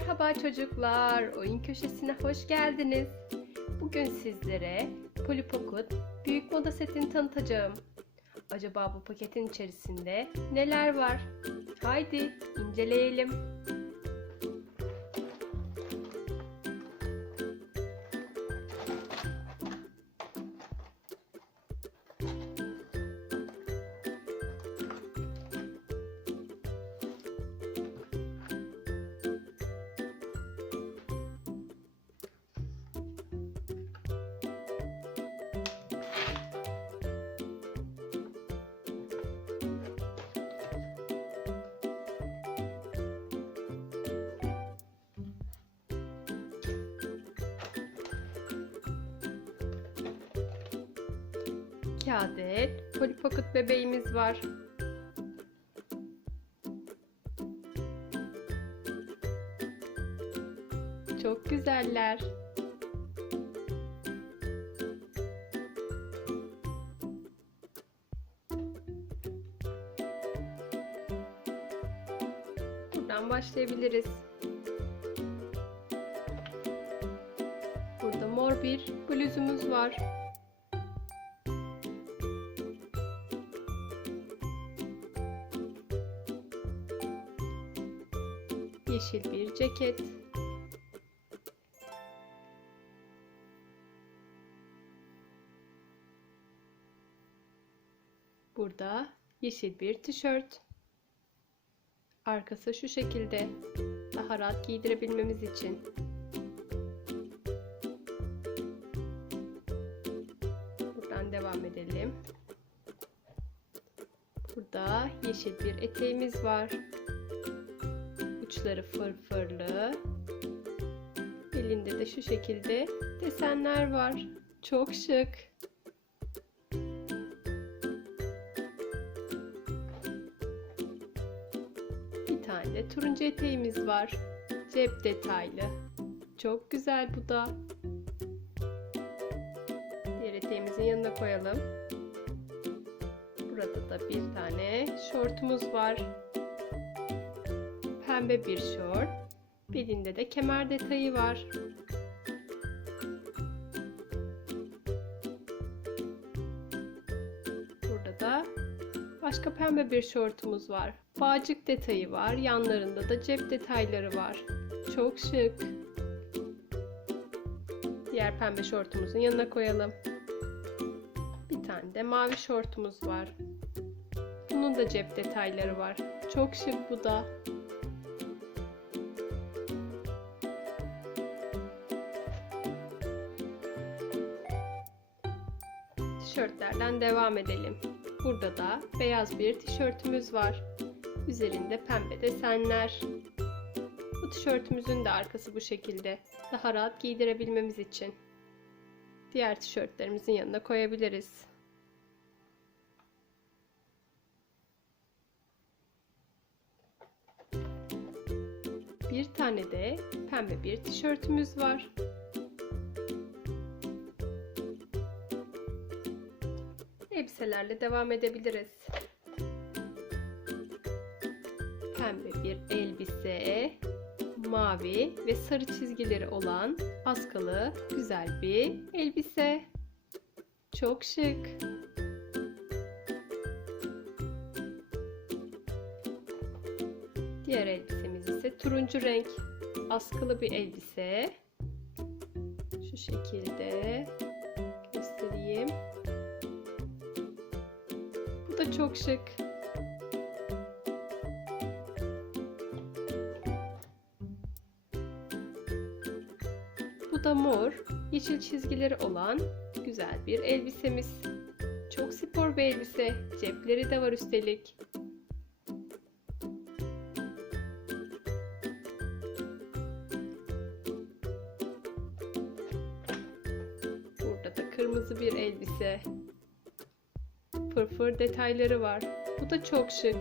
Merhaba çocuklar, oyun köşesine hoş geldiniz. Bugün sizlere Polly Pocket büyük moda setini tanıtacağım. Acaba bu paketin içerisinde neler var? Haydi inceleyelim. İki adet Polly bebeğimiz var. Çok güzeller. Buradan başlayabiliriz. Burada mor bir bluzumuz var. Yeşil bir ceket. Burada yeşil bir tişört. Arkası şu şekilde. Daha rahat giydirebilmemiz için. Buradan devam edelim. Burada yeşil bir eteğimiz var. Uçları fırfırlı. Elinde de şu şekilde desenler var. Çok şık. Bir tane turuncu eteğimiz var. Cep detaylı. Çok güzel bu da. Diğer eteğimizin yanına koyalım. Burada da bir tane şortumuz var. Pembe bir şort. Belinde de kemer detayı var. Burada da başka pembe bir şortumuz var. Bağcık detayı var. Yanlarında da cep detayları var. Çok şık. Diğer pembe şortumuzun yanına koyalım. Bir tane de mavi şortumuz var. Bunun da cep detayları var. Çok şık bu da. Tişörtlerden devam edelim. Burada da beyaz bir tişörtümüz var. Üzerinde pembe desenler. Bu tişörtümüzün de arkası bu şekilde. Daha rahat giydirebilmemiz için. Diğer tişörtlerimizin yanına koyabiliriz. Bir tane de pembe bir tişörtümüz var. Elbiselerle devam edebiliriz. Pembe bir elbise, mavi ve sarı çizgileri olan askılı güzel bir elbise. Çok şık. Diğer elbisemiz ise turuncu renk. Askılı bir elbise. Şu şekilde çok şık. Bu da mor, yeşil çizgileri olan güzel bir elbisemiz. Çok spor bir elbise. Cepleri de var üstelik. Burada da kırmızı bir elbise. Fırfır detayları var. Bu da çok şık.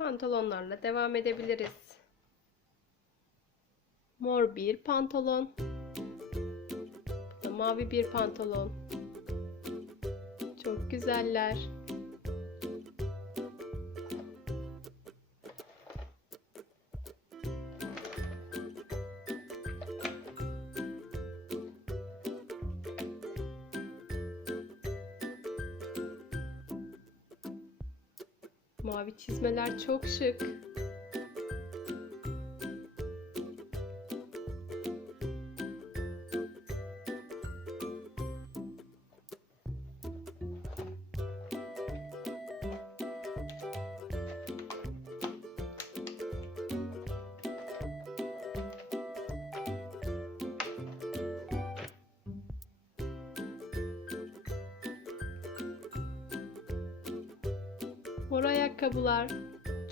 Pantolonlarla devam edebiliriz. Mor bir pantolon. Mavi bir pantolon. Çok güzeller. Mavi çizmeler çok şık. Mor ayakkabılar.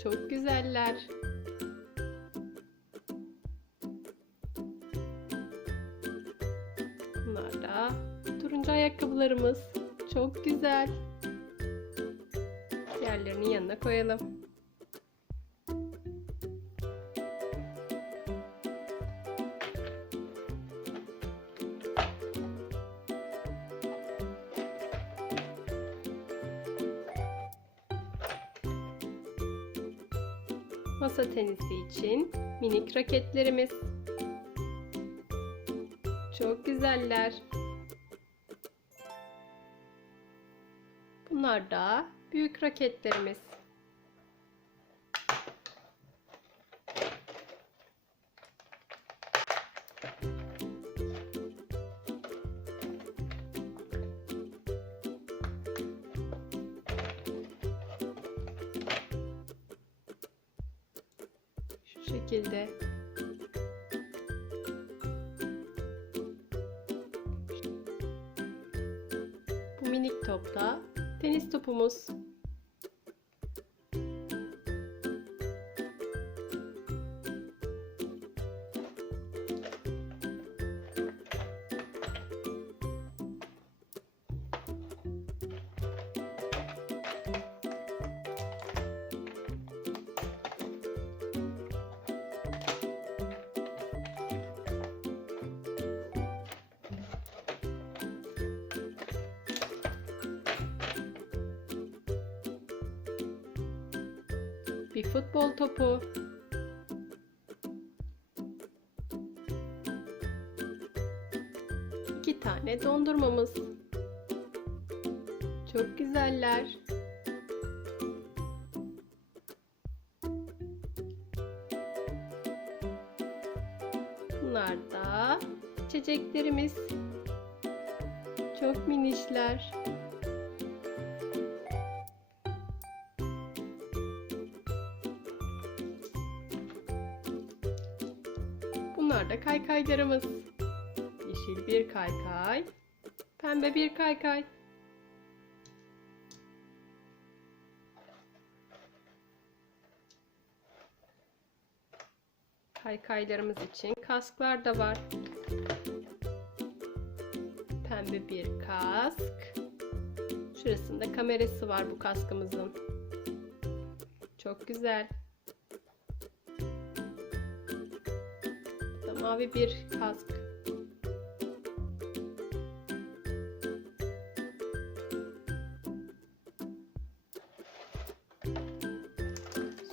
Çok güzeller. Bunlar da turuncu ayakkabılarımız. Çok güzel. Yerlerinin yanına koyalım. Masa tenisi için minik raketlerimiz. Çok güzeller. Bunlar da büyük raketlerimiz. Minik top da tenis topumuz. Bir futbol topu. İki tane dondurmamız. Çok güzeller. Bunlar da içeceklerimiz. Çok minişler. Bunlar da kaykaylarımız. Yeşil bir kaykay, pembe bir kaykay. Kaykaylarımız için kasklar da var. Pembe bir kask. Şurasında kamerası var bu kaskımızın. Çok güzel. Mavi bir kask.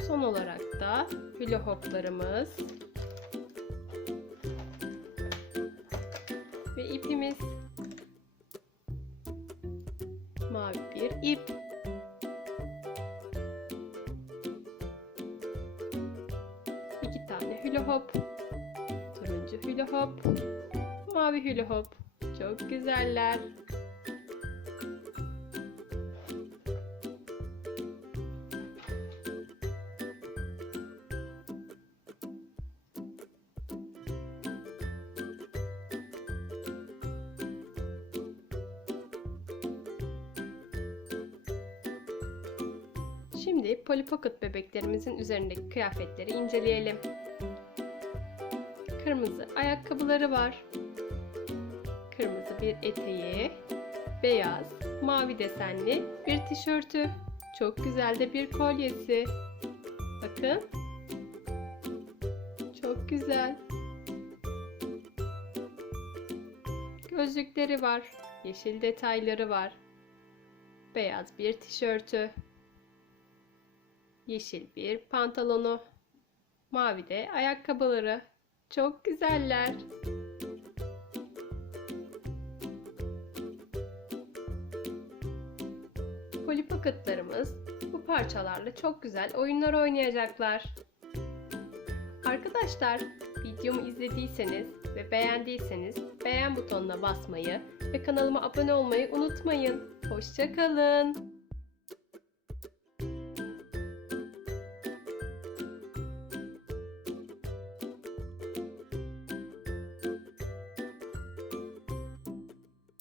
Son olarak da hula hoplarımız ve ipimiz. Mavi bir ip. İki tane hula hop. Turuncu hula hop. Mavi hula hop. Çok güzeller. Şimdi Polly Pocket bebeklerimizin üzerindeki kıyafetleri inceleyelim. Kırmızı ayakkabıları var. Kırmızı bir eteği, beyaz, mavi desenli bir tişörtü, çok güzel de bir kolyesi. Bakın. Çok güzel. Gözlükleri var. Yeşil detayları var. Beyaz bir tişörtü. Yeşil bir pantolonu. Mavi de ayakkabıları. Çok güzeller. Polly Pocket'larımız bu parçalarla çok güzel oyunlar oynayacaklar. Arkadaşlar, videomu izlediyseniz ve beğendiyseniz beğen butonuna basmayı ve kanalıma abone olmayı unutmayın. Hoşçakalın.